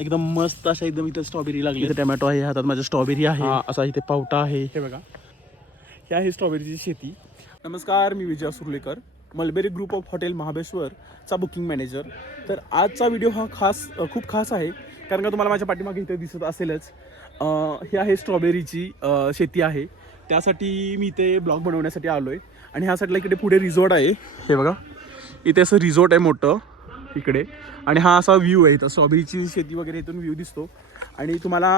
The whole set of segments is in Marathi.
एकदम मस्त अशा एकदम इथे स्ट्रॉबेरी लागली. इथे टोमॅटो आहे, हातात माझ्या स्ट्रॉबेरी आहे, असा इथे पावटा आहे. हे बघा, ही आहे स्ट्रॉबेरीची शेती. नमस्कार, मी Vijay Surlekar, mulberry group of hotel महाबळेश्वरचा बुकिंग मॅनेजर. तर आजचा व्हिडिओ हा खूप खास आहे, कारण का तुम्हाला माझ्या पाठीमागे इथे दिसत असेलच, ही आहे स्ट्रॉबेरीची शेती आहे. त्यासाठी मी इथे ब्लॉग बनवण्यासाठी आलो आहे. आणि ह्या साईडला इकडे पुढे रिसॉर्ट आहे. हे बघा, इथे असं रिसॉर्ट आहे मोठं इकडे. आणि हा असा व्ह्यू आहे, इथं स्ट्रॉबेरीची शेती वगैरे इथून व्ह्यू दिसतो. आणि तुम्हाला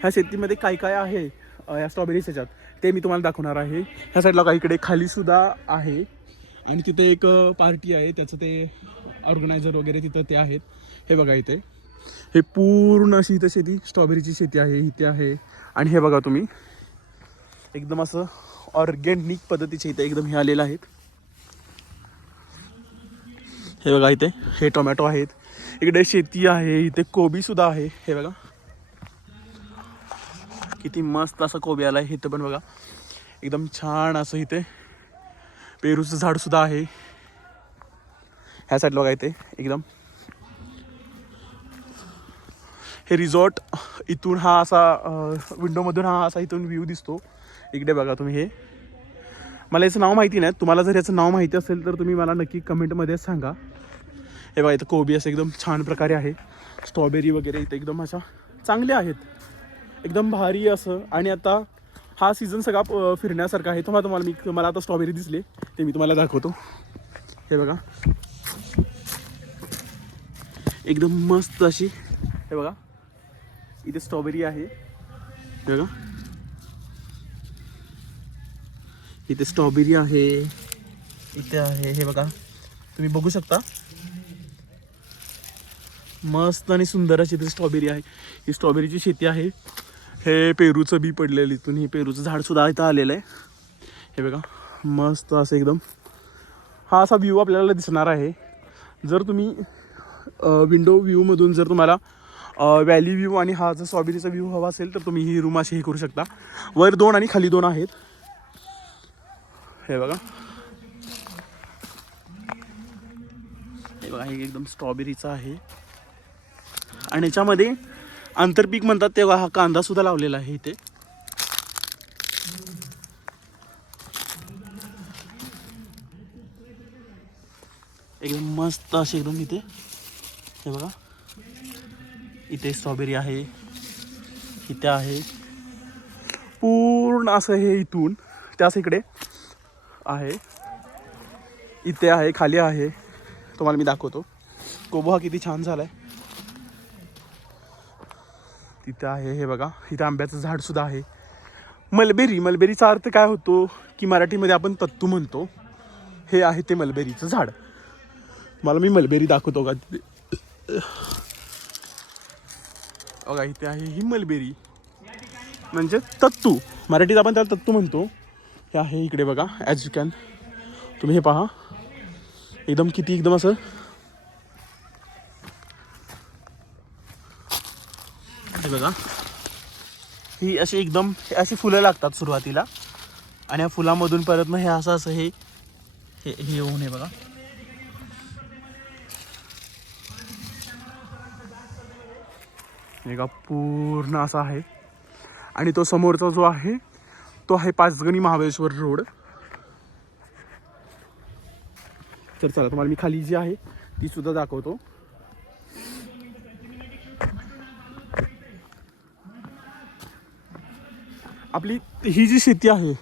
ह्या शेतीमध्ये काय काय आहे या स्ट्रॉबेरीच्या ह्याच्यात ते मी तुम्हाला दाखवणार आहे. ह्या साईडला काही इकडे खालीसुद्धा आहे. आणि तिथे एक पार्टी आहे, त्याचं ते ऑर्गनायझर वगैरे तिथं ते आहेत. हे बघा, इथे हे पूर्ण अशी इथं शेती, स्ट्रॉबेरीची शेती आहे इथे आहे. आणि हे बघा तुम्ही, एकदम असं ऑर्गॅनिक पद्धतीचे इथे एकदम हे आलेलं आहेत. हे बघा, इथे हे टोमॅटो आहेत, इकडे शेती आहे, इथे कोबीसुद्धा आहे. हे बघा किती मस्त असं कोबी आला आहे. इथं पण बघा एकदम छान असं इथे पेरूचं झाडसुद्धा आहे. ह्या साईडला बघा, इथे एकदम हे रिसॉर्ट इथून हा असा विंडोमधून हा असा इथून व्ह्यू दिसतो. इकडे बघा तुम्ही, हे मला याचं नाव माहिती नाही. तुम्हाला जर याचं नाव माहिती असेल तर तुम्ही मला नक्की कमेंटमध्ये सांगा. हे बघा, इथं कोबी असं एकदम छान प्रकारे आहे. स्ट्रॉबेरी वगैरे इथे एकदम अशा चांगल्या आहेत, एकदम भारी असं. आणि आता हा सीझन सगळा फिरण्यासारखा आहे. मला आता स्ट्रॉबेरी दिसले ते मी तुम्हाला दाखवतो. हे बघा, एकदम मस्त अशी. हे बघा, इथे स्ट्रॉबेरी आहे. हे बघा, इथे स्ट्रॉबेरी आहे, इथे आहे. हे बघा, तुम्ही बघू शकता, मस्त आणि सुंदर अशी इथे स्ट्रॉबेरी आहे. ही स्ट्रॉबेरीची शेती आहे. हे पेरूचं बी पडलेलं इथून, हे पेरूचं झाडसुद्धा इथं आलेलं आहे. हे बघा, मस्त असं एकदम हा असा व्ह्यू आपल्याला दिसणार आहे. जर तुम्ही विंडो व्ह्यूमधून जर तुम्हाला व्हॅली व्ह्यू आणि हा जर स्ट्रॉबेरीचा व्ह्यू हवा असेल तर तुम्ही ही रूम अशी हे करू शकता. वर 2 आणि खाली 2 आहेत. हे बघा, हे बघा, हे एकदम स्ट्रॉबेरीचं आहे. आणि याच्यामध्ये आंतरपीक म्हणतात तेव्हा हा कांदा सुद्धा लावलेला आहे इथे. एकदम मस्त अशी एकदम इथे. हे बघा, इथे स्ट्रॉबेरी आहे, इथे आहे, पूर्ण असं हे इथून त्याच इकडे आहे, इथे आहे, खाली आहे. तुम्हाला मी दाखवतो. कोबो हा किती छान झालाय. तिथे आहे. हे बघा, इथे आंब्याचं झाड सुद्धा आहे. मलबेरीचा अर्थ काय होतो की मराठीमध्ये आपण तत्तू म्हणतो. हे आहे ते मलबेरीचं झाड. मला मी मलबेरी दाखवतो का तिथे. बघा, इथे आहे ही मलबेरी म्हणजे तत्तू. मराठीत आपण त्याला तत्तू म्हणतो. हे आहे इकडे बघा, ॲज यू कॅन तुम्ही हे पहा, एकदम किती एकदम असं. हे बघा, ही अशी एकदम अशी फुलं लागतात सुरुवातीला. आणि या फुलामधून परत मग हे असं हे येऊन, हे बघा, हे का पूर्ण असा आहे. आणि तो समोरचा जो आहे तो आहे पाचगणी महाबळेश्वर रोड. तर चला, तुम्हाला मी खाली जी आहे ती सुद्धा दाखवतो. आपली ही जी शेती आहे,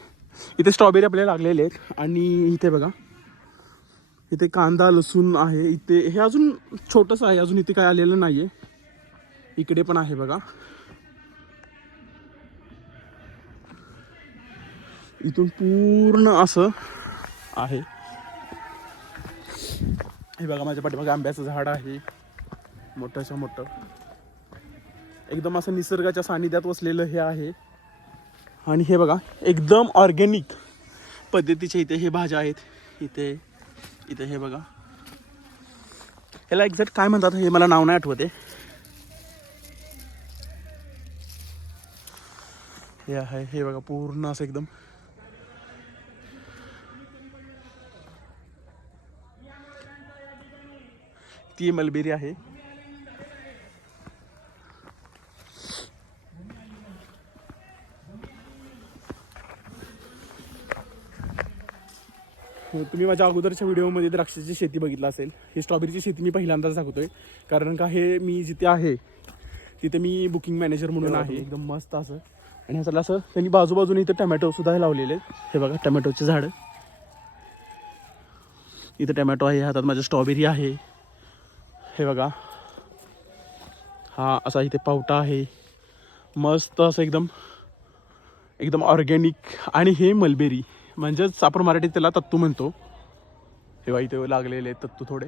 इथे स्ट्रॉबेरी आपल्याला लागलेले आहेत. आणि इथे बघा, इथे कांदा लसूण आहे. इथे हे अजून छोटंसं आहे, अजून इथे काय आलेलं नाही आहे. इकडे पण आहे बघा, इथून पूर्ण असं आहे. हे बघा, माझ्या पाठीमागे आंब्याचं झाड आहे, मोठंच्या मोठं, एकदम असं निसर्गाच्या सानिध्यात वसलेलं हे आहे. आणि हे बघा, एकदम ऑर्गॅनिक पद्धतीचे इथे हे भाज्या आहेत. इथे हे बघा, याला एक्झॅक्ट काय म्हणतात हे मला नाव नाही आठवते. हे आहे, हे बघा, पूर्ण असं एकदम. ती मलबेरी आहे. तुम्ही माझ्या अगोदरच्या व्हिडिओमध्ये द्राक्षाची शेती बघितलं असेल. ही स्ट्रॉबेरीची शेती मी पहिल्यांदाच दाखवतोय, कारण का हे मी जिथे आहे तिथे मी बुकिंग मॅनेजर म्हणून आहे. एकदम मस्त असं. आणि ह्याला असं त्यांनी बाजूबाजूने इथं टमॅटोसुद्धा लावलेले आहेत. हे बघा टमॅटोचे झाडं. इथं टमॅटो आहे, हातात माझ्या स्ट्रॉबेरी आहे. हे बघा हा असा इथे पावटा आहे. मस्त असं एकदम एकदम ऑर्गॅनिक. आणि हे मलबेरी म्हणजेच आपण मराठीत त्याला तत्तू म्हणतो. हे बघा इथे लागलेले आहेत तत्तू थोडे.